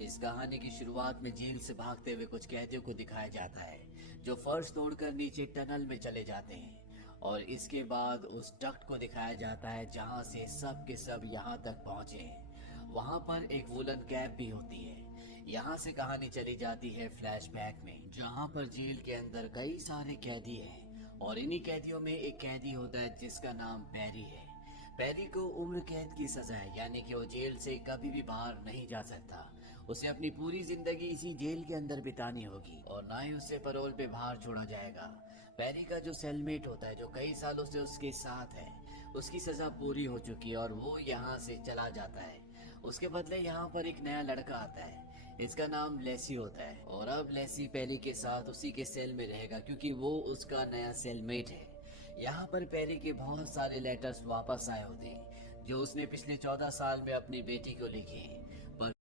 इस कहानी की शुरुआत में जेल से भागते हुए कुछ कैदियों को दिखाया जाता है जो फर्श तोड़कर नीचे टनल में चले जाते हैं और इसके बाद उस डक्ट को दिखाया जाता है जहां से सब के सब यहां तक पहुंचे हैं। वहां पर एक वुलन कैप भी होती है। यहाँ से कहानी चली जाती है फ्लैशबैक में, जहां पर जेल के अंदर कई सारे कैदी हैं और इन्हीं कैदियों में एक कैदी होता है जिसका नाम पैरी है। पैरी को उम्र कैद की सजा है, यानी कि वो जेल से कभी भी बाहर नहीं जा सकता। उसे अपनी पूरी जिंदगी इसी जेल के अंदर बितानी होगी और ना ही उसे पैरोल पे बाहर छोड़ा जाएगा। पैरी का जो सेलमेट होता है, जो कई सालों से उसके साथ है, उसकी सजा पूरी हो चुकी है और वो यहाँ से चला जाता है। उसके बदले यहाँ पर एक नया लड़का आता है, इसका नाम लेसी होता है और अब लेसी पैरी के साथ उसी के सेल में रहेगा क्योंकि वो उसका नया सेलमेट है। यहाँ पर पैरी के बहुत सारे लेटर्स वापस आए होते हैं जो उसने पिछले 14 साल में अपनी बेटी को लिखे, पर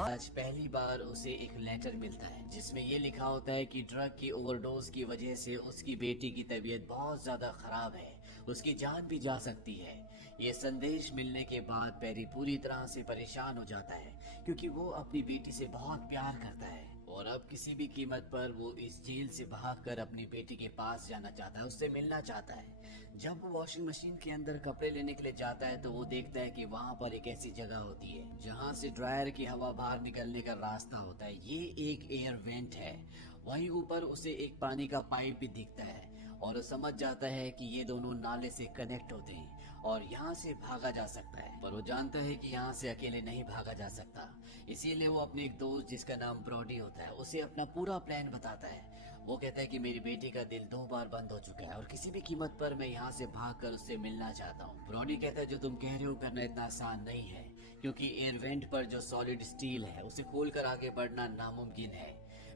आज पहली बार उसे एक लेटर मिलता है जिसमें ये लिखा होता है कि ड्रग की ओवरडोज की वजह से उसकी बेटी की तबीयत बहुत ज्यादा खराब है, उसकी जान भी जा सकती है। ये संदेश मिलने के बाद पैरी पूरी तरह से परेशान हो जाता है क्योंकि वो अपनी बेटी से बहुत प्यार करता है और अब किसी भी कीमत पर वो इस जेल से भागकर अपनी बेटी के पास जाना चाहता है, उससे मिलना चाहता है। जब वो वॉशिंग मशीन के अंदर कपड़े लेने के लिए जाता है तो वो देखता है कि वहाँ पर एक ऐसी जगह होती है जहाँ से ड्रायर की हवा बाहर निकलने का रास्ता होता है। ये एक एयर वेंट है। वहीं ऊपर उसे एक पानी का पाइप भी दिखता है और समझ जाता है कि ये दोनों नाले से कनेक्ट होते हैं और यहाँ से भागा जा सकता है, पर वो जानता है कि यहाँ से अकेले नहीं भागा जा सकता। इसीलिए वो अपने एक दोस्त जिसका नाम ब्रॉडी होता है उसे अपना पूरा प्लान बताता है। वो कहता है कि मेरी बेटी का दिल 2 बार बंद हो चुका है और किसी भी कीमत पर मैं यहाँ से भागकर उससे मिलना चाहता हूँ। ब्रॉडी कहता है जो तुम कह रहे हो करना इतना आसान नहीं है क्योंकि एयर वेंट पर जो सॉलिड स्टील है उसे खोलकर आगे बढ़ना नामुमकिन है।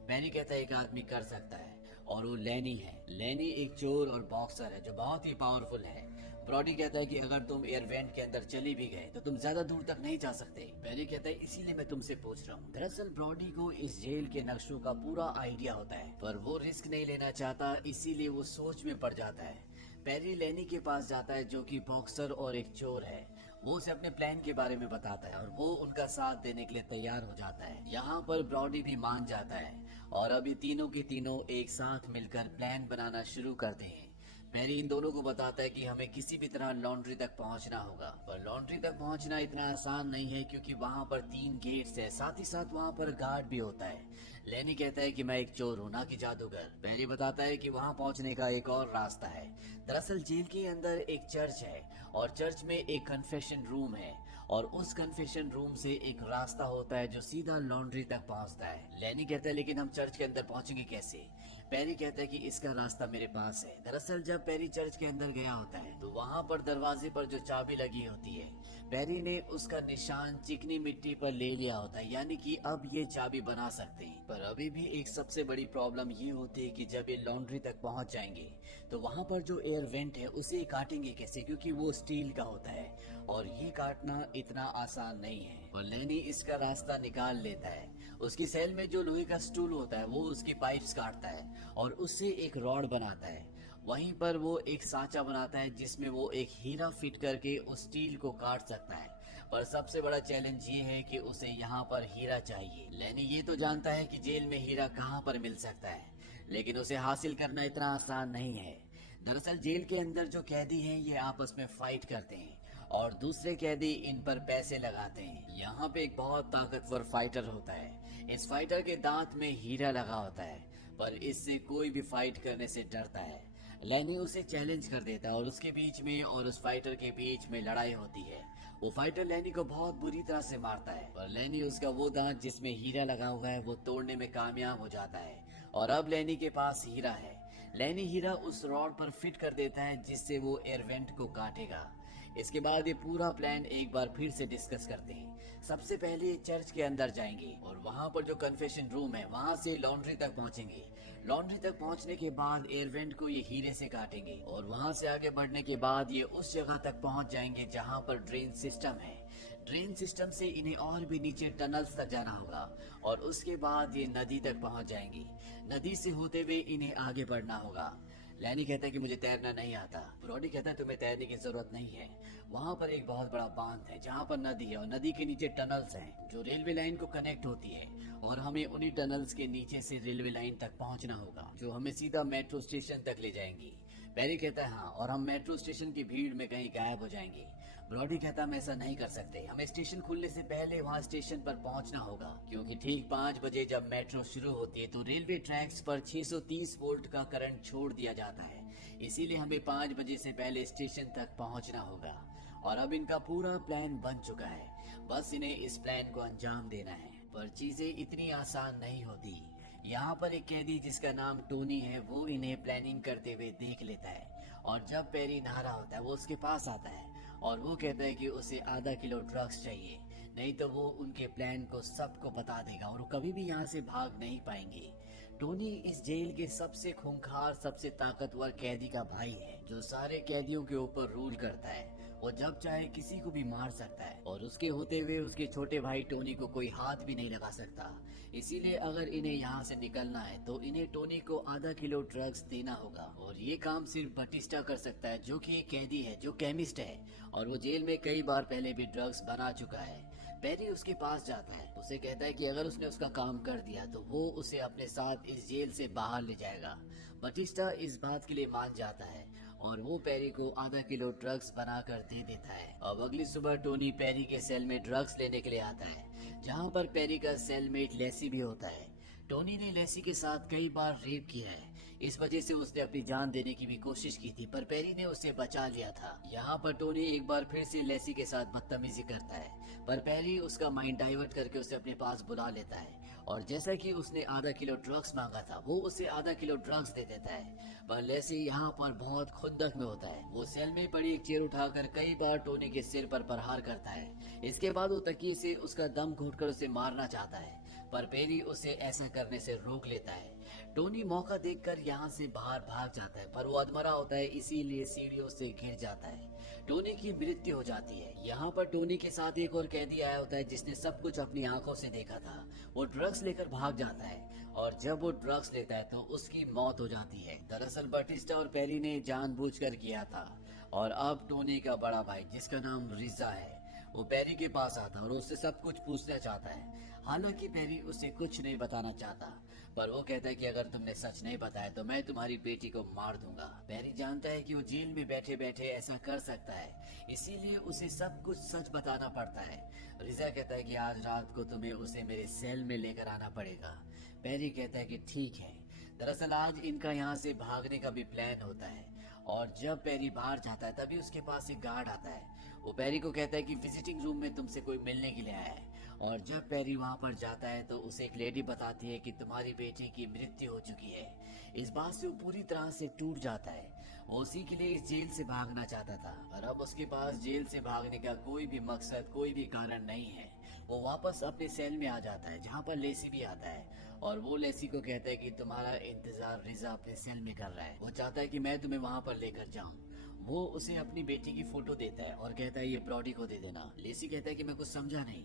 पैरी कहता है एक आदमी कर सकता है और वो लैनी है। लैनी एक चोर और बॉक्सर है जो बहुत ही पावरफुल है। ब्रॉडी कहता है कि अगर तुम एयर वेंट के अंदर चली भी गए तो तुम ज्यादा दूर तक नहीं जा सकते। पैरी कहता है इसीलिए मैं तुमसे पूछ रहा हूँ। दरअसल ब्रॉडी को इस जेल के नक्शों का पूरा आइडिया होता है, पर वो रिस्क नहीं लेना चाहता, इसीलिए वो सोच में पड़ जाता है। पैरी लैनी के पास जाता है जो कि बॉक्सर और एक चोर है। वो उसे अपने प्लान के बारे में बताता है और वो उनका साथ देने के लिए तैयार हो जाता है। यहाँ पर ब्रॉडी भी मान जाता है और अब ये तीनों के तीनों एक साथ मिलकर प्लान बनाना शुरू करते हैं। मैरी इन दोनों को बताता है कि हमें किसी भी तरह लॉन्ड्री तक पहुंचना होगा, पर लॉन्ड्री तक पहुंचना इतना आसान नहीं है क्योंकि वहां पर 3 गेट्स है, साथ ही साथ वहां पर गार्ड भी होता है। लेनी कहता है कि मैं एक चोर हूँ ना कि जादूगर। मैरी बताता है कि वहां पहुंचने का एक और रास्ता है। दरअसल जेल के अंदर एक चर्च है और चर्च में एक कन्फेशन रूम है और उस कन्फेशन रूम से एक रास्ता होता है जो सीधा लॉन्ड्री तक पहुंचता है। लेनी कहता है लेकिन हम चर्च के अंदर पहुंचेंगे कैसे? पैरी कहता है कि इसका रास्ता मेरे पास है। दरअसल जब पैरी चर्च के अंदर गया होता है तो वहाँ पर दरवाजे पर जो चाबी लगी होती है, पैरी ने उसका निशान चिकनी मिट्टी पर ले लिया होता है, यानी कि अब ये चाबी बना सकते हैं। पर अभी भी एक सबसे बड़ी प्रॉब्लम ये होती है कि जब ये लॉन्ड्री तक पहुँच जाएंगे तो वहाँ पर जो एयर वेंट है उसे काटेंगे कैसे, क्योंकि वो स्टील का होता है और ये काटना इतना आसान नहीं है। और लेनी इसका रास्ता निकाल लेता है। उसकी सेल में जो लोहे का स्टूल होता है वो उसकी पाइप्स काटता है और उससे एक रॉड बनाता है। वहीं पर वो एक सांचा बनाता है जिसमें वो एक हीरा फिट करके उस स्टील को काट सकता है। पर सबसे बड़ा चैलेंज ये है कि उसे यहाँ पर हीरा चाहिए। लेनी ये तो जानता है कि जेल में हीरा कहाँ पर मिल सकता है, लेकिन उसे हासिल करना इतना आसान नहीं है। दरअसल जेल के अंदर जो कैदी हैं ये आपस में फाइट करते हैं और दूसरे कैदी इन पर पैसे लगाते हैं। यहाँ पे एक बहुत ताकतवर फाइटर होता है। इस फाइटर के दांत में हीरा लगा होता है, पर इससे कोई भी फाइट करने से डरता है। लेनी उसे चैलेंज कर देता है और उसके बीच में और उस फाइटर के बीच में लड़ाई होती है। वो फाइटर लेनी को बहुत बुरी तरह से मारता है, पर लेनी उसका वो दांत जिसमें हीरा लगा हुआ है वो तोड़ने में कामयाब हो जाता है और अब लेनी के पास हीरा है। लेनी हीरा उस रॉड पर फिट कर देता है जिससे वो एयर वेंट को काटेगा। इसके बाद ये पूरा प्लान एक बार फिर से डिस्कस करते हैं। सबसे पहले चर्च के अंदर जाएंगे और वहाँ पर जो कन्फेशन रूम है वहाँ से लॉन्ड्री तक पहुँचेंगे। लॉन्ड्री तक पहुँचने के बाद एयर वेंट को ये हीरे से काटेंगे और वहाँ से आगे बढ़ने के बाद ये उस जगह तक पहुँच जाएंगे जहाँ पर ड्रेन सिस्टम है। ड्रेन सिस्टम से इन्हें और भी नीचे टनल्स तक जाना होगा और उसके बाद ये नदी तक पहुँच जाएंगी। नदी से होते हुए इन्हें आगे बढ़ना होगा। लैनी कहता है कि मुझे तैरना नहीं आता। ब्रॉडी कहता है तुम्हें तैरने की जरूरत नहीं है, वहाँ पर एक बहुत बड़ा बांध है जहाँ पर नदी है और नदी के नीचे टनल्स हैं जो रेलवे लाइन को कनेक्ट होती है और हमें उन्हीं टनल्स के नीचे से रेलवे लाइन तक पहुँचना होगा जो हमें सीधा मेट्रो स्टेशन तक ले जाएंगी। पेरी कहता है हाँ, और हम मेट्रो स्टेशन की भीड़ में कहीं गायब हो जाएंगे। ब्रॉडी कहता है हम ऐसा नहीं कर सकते, हमें स्टेशन खुलने से पहले वहाँ स्टेशन पर पहुँचना होगा क्योंकि ठीक 5 बजे जब मेट्रो शुरू होती है तो रेलवे ट्रैक्स पर 630 वोल्ट का करंट छोड़ दिया जाता है, इसीलिए हमें 5 बजे से पहले स्टेशन तक पहुँचना होगा। और अब इनका पूरा प्लान बन चुका है, बस इन्हें इस प्लान को अंजाम देना है। पर चीजें इतनी आसान नहीं होती। यहाँ पर एक कैदी जिसका नाम टोनी है वो इन्हें प्लानिंग करते हुए देख लेता है और जब पेरी नहा रहा होता है वो उसके पास आता है और वो कहता है कि उसे आधा किलो ड्रग्स चाहिए, नहीं तो वो उनके प्लान को सबको बता देगा और वो कभी भी यहाँ से भाग नहीं पाएंगे। टोनी इस जेल के सबसे खूंखार, सबसे ताकतवर कैदी का भाई है जो सारे कैदियों के ऊपर रूल करता है। वो जब चाहे किसी को भी मार सकता है और उसके होते हुए उसके छोटे भाई टोनी को कोई हाथ भी नहीं लगा सकता। इसीलिए अगर इन्हें यहाँ से निकलना है तो इन्हें टोनी को आधा किलो ड्रग्स देना होगा और ये काम सिर्फ बटिस्टा कर सकता है जो कि एक कैदी है जो केमिस्ट है और वो जेल में कई बार पहले भी ड्रग्स बना चुका है। पेरी उसके पास जाता है, उसे कहता है कि अगर उसने उसका काम कर दिया तो वो उसे अपने साथ इस जेल से बाहर ले जाएगा। बटिस्टा इस बात के लिए मान जाता है और वो पेरी को आधा किलो ड्रग्स बना कर दे देता है। अब अगली सुबह टोनी पेरी के सेल में ड्रग्स लेने के लिए आता है जहाँ पर पेरी का सेलमेट लेसी भी होता है। टोनी ने लेसी के साथ कई बार रेप किया है, इस वजह से उसने अपनी जान देने की भी कोशिश की थी पर पेरी ने उसे बचा लिया था। यहाँ पर टोनी एक बार फिर से लेसी के साथ बदतमीजी करता है पर पेरी उसका माइंड डाइवर्ट करके उसे अपने पास बुला लेता है और जैसा कि उसने आधा किलो ड्रग्स मांगा था वो उसे आधा किलो ड्रग्स दे देता है। पर लेसी यहाँ पर बहुत खुंदक में होता है, वो सेल में पड़ी एक चेयर उठाकर कई बार टोनी के सिर पर प्रहार करता है। इसके बाद वो तकिए से उसका दम घोंटकर उसे मारना चाहता है पर पेरी उसे ऐसा करने से रोक लेता है। टोनी मौका देखकर यहाँ से बाहर भाग जाता है पर वो अधमरा होता है इसीलिए सीढ़ियों से गिर जाता है। टोनी की मृत्यु हो जाती है। यहाँ पर टोनी के साथ एक और कैदी आया होता है जिसने सब कुछ अपनी आंखों से देखा था। वो ड्रग्स लेकर भाग जाता है और जब वो ड्रग्स लेता है तो उसकी मौत हो जाती है। दरअसल बटिस्टा और पेरी ने जानबूझकर किया था और अब टोनी का बड़ा भाई जिसका नाम रिजा है वो पेरी के पास आता है और उससे सब कुछ पूछना चाहता है। हालांकि पेरी उसे कुछ नहीं बताना चाहता पर वो कहता है कि अगर तुमने सच नहीं बताया तो मैं तुम्हारी बेटी को मार दूंगा। पेरी जानता है कि वो जेल में बैठे बैठे ऐसा कर सकता है, इसीलिए उसे सब कुछ सच बताना पड़ता है। रिजा कहता है कि आज रात को तुम्हें उसे मेरे सेल में लेकर आना पड़ेगा। पेरी कहता है कि ठीक है। दरअसल आज इनका यहाँ से भागने का भी प्लान होता है और जब पेरी बाहर जाता है तभी उसके पास एक गार्ड आता है। वो पेरी को कहता है कि विजिटिंग रूम में तुमसे कोई मिलने के लिए आया है और जब पेरी वहाँ पर जाता है तो उसे एक लेडी बताती है कि तुम्हारी बेटी की मृत्यु हो चुकी है। इस बात से वो पूरी तरह से टूट जाता है। वो उसी के लिए इस जेल से भागना चाहता था और अब उसके पास जेल से भागने का कोई भी मकसद, कोई भी कारण नहीं है। वो वापस अपने सेल में आ जाता है जहाँ पर लेसी भी आता है और वो लेसी को कहता है कि तुम्हारा इंतजार रिजा अपने सेल में कर रहा है, वो चाहता है कि मैं तुम्हें वहाँ पर लेकर जाऊँ। वो उसे अपनी बेटी की फोटो देता है और कहता है ये ब्रॉडी को दे देना। लेसी कहता है कि मैं कुछ समझा नहीं।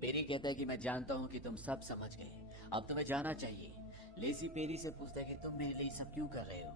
पेरी कहता है कि मैं जानता हूँ कि तुम सब समझ गए, अब तुम्हें जाना चाहिए। लेसी पेरी से पूछता है कि तुम मेरे लिए सब क्यों कर रहे हो।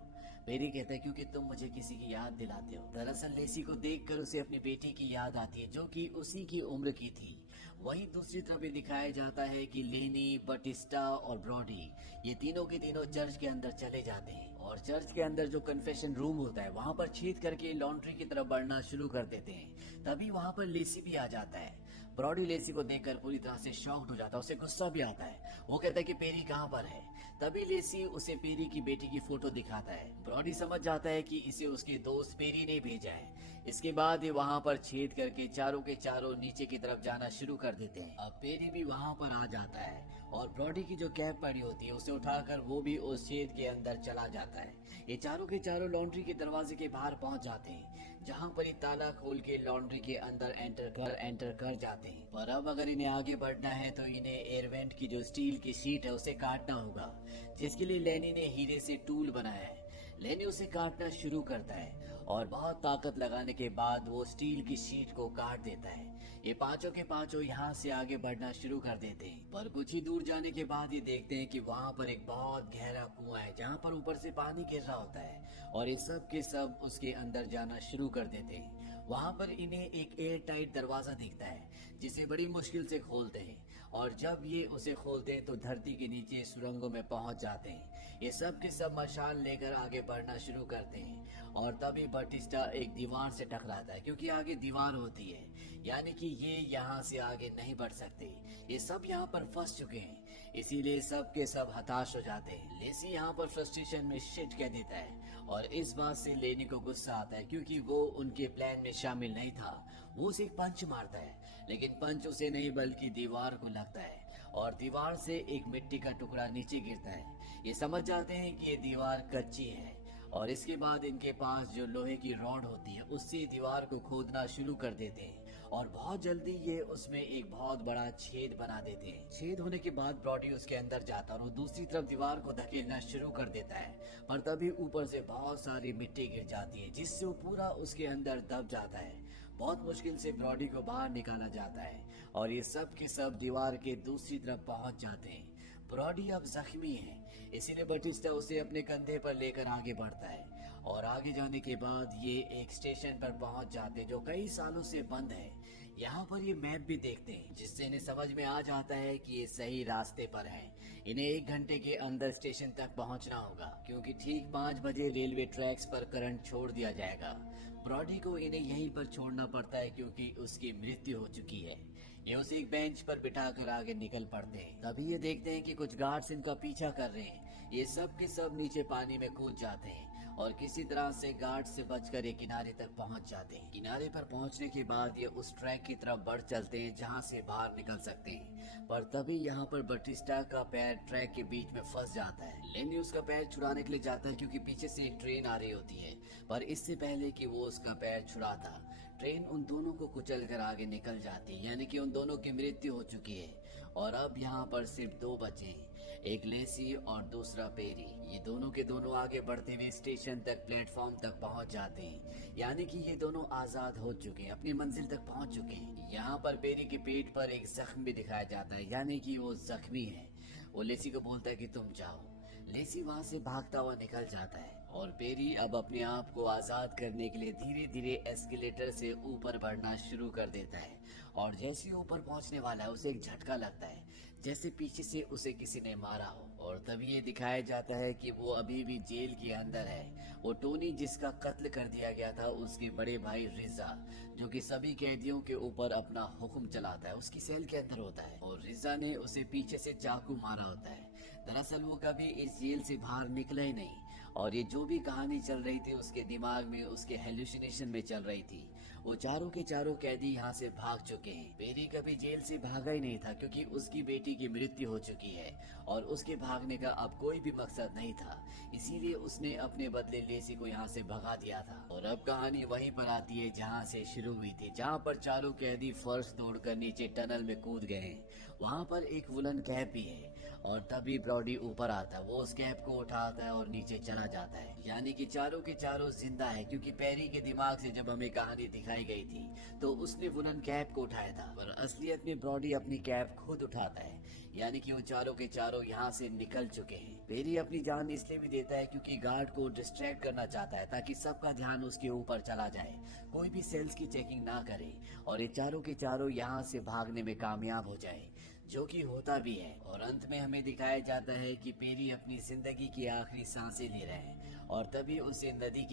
पेरी कहता है क्योंकि तुम मुझे किसी की याद दिलाते हो। दरअसल लेसी को देखकर उसे अपनी बेटी की याद आती है जो कि उसी की उम्र की थी। वहीं दूसरी तरफ ये दिखाया जाता है कि लेनी, बटिस्टा और ब्रॉडी ये तीनों के तीनों चर्च के अंदर चले जाते हैं और चर्च के अंदर जो कन्फेशन रूम होता है वहाँ पर छेद करके लॉन्ड्री की तरफ बढ़ना शुरू कर देते हैं। तभी वहाँ पर लेसी भी आ जाता है। ब्रॉडी लेसी को देखकर पूरी तरह से शॉक्ड हो जाता है, उसे गुस्सा भी आता है। वो कहता है कि पेरी कहाँ पर है। तभी लेसी उसे पेरी की बेटी की फोटो दिखाता है। ब्रॉडी समझ जाता है कि इसे उसके दोस्त पेरी ने भेजा है। इसके बाद ये वहाँ पर छेद करके चारों के चारों नीचे की तरफ जाना शुरू कर देते हैं। अब पेरी भी वहाँ पर आ जाता है और ब्रॉडी की जो कैप पड़ी होती है उसे उठाकर वो भी उस छेद के अंदर चला जाता है। ये चारों के चारों लॉन्ड्री के दरवाजे के बाहर पहुँच जाते हैं जहाँ पर ये ताला खोल के लॉन्ड्री के अंदर एंटर कर जाते हैं। पर अब अगर इन्हें आगे बढ़ना है तो इन्हें एयरवेंट की जो स्टील की शीट है उसे काटना होगा, जिसके लिए लेनी ने हीरे से टूल बनाया है। लेनी उसे काटना शुरू करता है और बहुत ताकत लगाने के बाद वो स्टील की शीट को काट देता है। ये पांचों के पांचों यहाँ से आगे बढ़ना शुरू कर देते हैं, पर कुछ ही दूर जाने के बाद ये देखते हैं कि वहाँ पर एक बहुत गहरा कुआं है जहाँ पर ऊपर से पानी गिर रहा होता है और ये सब के सब उसके अंदर जाना शुरू कर देते हैं। वहाँ पर इन्हें एक एयर टाइट दरवाजा दिखता है जिसे बड़ी मुश्किल से खोलते हैं और जब ये उसे खोलते हैं तो धरती के नीचे सुरंगों में पहुंच जाते हैं। ये सब के सब मशाल लेकर आगे बढ़ना शुरू करते हैं और तभी बटिस्टा एक दीवार से टकराता है क्योंकि आगे दीवार होती है, यानी कि ये यहाँ से आगे नहीं बढ़ सकते। ये सब यहाँ पर फंस चुके हैं, इसीलिए सब के सब हताश हो जाते हैं। लेसी यहाँ पर फ्रस्ट्रेशन में शिट कह देता है और इस बात से लेनी को गुस्सा आता है क्योंकि वो उनके प्लान में शामिल नहीं था। वो उसे एक पंच मारता है, लेकिन पंच उसे नहीं बल्कि दीवार को लगता है और दीवार से एक मिट्टी का टुकड़ा नीचे गिरता है। ये समझ जाते हैं कि ये दीवार कच्ची है और इसके बाद इनके पास जो लोहे की रॉड होती है उससे दीवार को खोदना शुरू कर देते हैं और बहुत जल्दी ये उसमें एक बहुत बड़ा छेद बना देते हैं। छेद होने के बाद ब्रॉडी उसके अंदर जाता है और वो दूसरी तरफ दीवार को धकेलना शुरू कर देता है, पर तभी ऊपर से बहुत सारी मिट्टी गिर जाती है जिससे वो पूरा उसके अंदर दब जाता है। बहुत मुश्किल से ब्रॉडी को बाहर निकाला जाता है और ये सब के सब दीवार के दूसरी तरफ पहुंच जाते हैं। ब्रॉडी अब जख्मी है, इसीलिए बटिस्टा उसे अपने कंधे पर लेकर आगे बढ़ता है और आगे जाने के बाद ये एक स्टेशन पर पहुंच जाते हैं जो कई सालों से बंद है। यहाँ पर ये मैप भी देखते हैं जिससे इन्हें समझ में आ जाता है कि ये सही रास्ते पर हैं। इन्हें 1 घंटे के अंदर स्टेशन तक पहुंचना होगा क्योंकि ठीक 5 बजे रेलवे ट्रैक्स पर करंट छोड़ दिया जाएगा। ब्रॉडी को इन्हें यहीं पर छोड़ना पड़ता है क्योंकि उसकी मृत्यु हो चुकी है। ये उसे एक बेंच पर बिठाकर आगे निकल पड़ते हैं। तभी ये देखते हैं कि कुछ गार्ड्स इनका पीछा कर रहे हैं। ये सब के सब नीचे पानी में कूद जाते हैं और किसी तरह से गार्ड से बचकर ये किनारे तक पहुंच जाते हैं। किनारे पर पहुंचने के बाद ये उस ट्रैक की तरफ बढ़ चलते हैं जहां से बाहर निकल सकते हैं, पर तभी यहाँ पर बटिस्टा का पैर ट्रैक के बीच में फंस जाता है। लेनी उसका पैर छुड़ाने के लिए जाता है क्योंकि पीछे से एक ट्रेन आ रही होती है, पर इससे पहले कि वो उसका पैर छुड़ाता ट्रेन उन दोनों को कुचल कर आगे निकल जाती है, यानी कि उन दोनों की मृत्यु हो चुकी है और अब यहाँ पर सिर्फ 2 बचे हैं, एक लेसी और दूसरा पेरी। ये दोनों के दोनों आगे बढ़ते हुए स्टेशन तक प्लेटफॉर्म तक पहुंच जाते हैं, यानी कि ये दोनों आजाद हो चुके हैं, अपनी मंजिल तक पहुंच चुके हैं। यहाँ पर पेरी के पेट पर एक जख्म भी दिखाया जाता है, यानी कि वो जख्मी है। वो लेसी को बोलता है कि तुम जाओ। लेसी वहाँ से भागता हुआ निकल जाता है और पेरी अब अपने आप को आजाद करने के लिए धीरे धीरे एस्केलेटर से ऊपर बढ़ना शुरू कर देता है और जैसे ही ऊपर पहुंचने वाला है उसे एक झटका लगता है जैसे पीछे से उसे किसी ने मारा हो और तभी ये दिखाया जाता है कि वो अभी भी जेल के अंदर है। वो टोनी जिसका कत्ल कर दिया गया था उसके बड़े भाई रिजा, जो कि सभी कैदियों के ऊपर अपना हुक्म चलाता है, उसकी सेल के अंदर होता है और रिजा ने उसे पीछे से चाकू मारा होता है। दरअसल वो कभी इस जेल से बाहर निकला ही नहीं और ये जो भी कहानी चल रही थी उसके दिमाग में उसके हेलुसिनेशन में चल रही थी। वो चारों के चारों कैदी यहाँ से भाग चुके हैं। पेरी कभी जेल से भागा ही नहीं था क्योंकि उसकी बेटी की मृत्यु हो चुकी है और उसके भागने का अब कोई भी मकसद नहीं था, इसीलिए उसने अपने बदले लेसी को यहाँ से भगा दिया था। और अब कहानी वहीं पर आती है जहाँ से शुरू हुई थी, जहाँ पर चारों कैदी फर्श तोड़कर नीचे टनल में कूद गए हैं। वहाँ पर एक वुलन कैप भी है और तभी ब्रॉडी ऊपर आता है, वो उस कैप को उठाता है और नीचे चला जाता है, यानी कि चारों के चारों जिंदा है क्योंकि पेरी के दिमाग से जब हमें कहानी दिखाई गई थी तो उसने वुलन कैप को उठाया था, पर असलियत में ब्रॉडी अपनी कैप खुद उठाता है, यानी कि वो चारों के चारों यहाँ से निकल चुके हैं। पेरी अपनी जान इसलिए भी देता है क्योंकि गार्ड को डिस्ट्रैक्ट करना चाहता है ताकि सबका ध्यान उसके ऊपर चला जाए, कोई भी सेल्स की चेकिंग ना करे और ये चारों के चारों यहाँ से भागने में कामयाब हो जाए, जो कि होता भी है। और अंत में हमें दिखाया जाता है कि पेरी अपनी जिंदगी की आखिरी सांसें ले रहे हैं और तभी उसे नदी की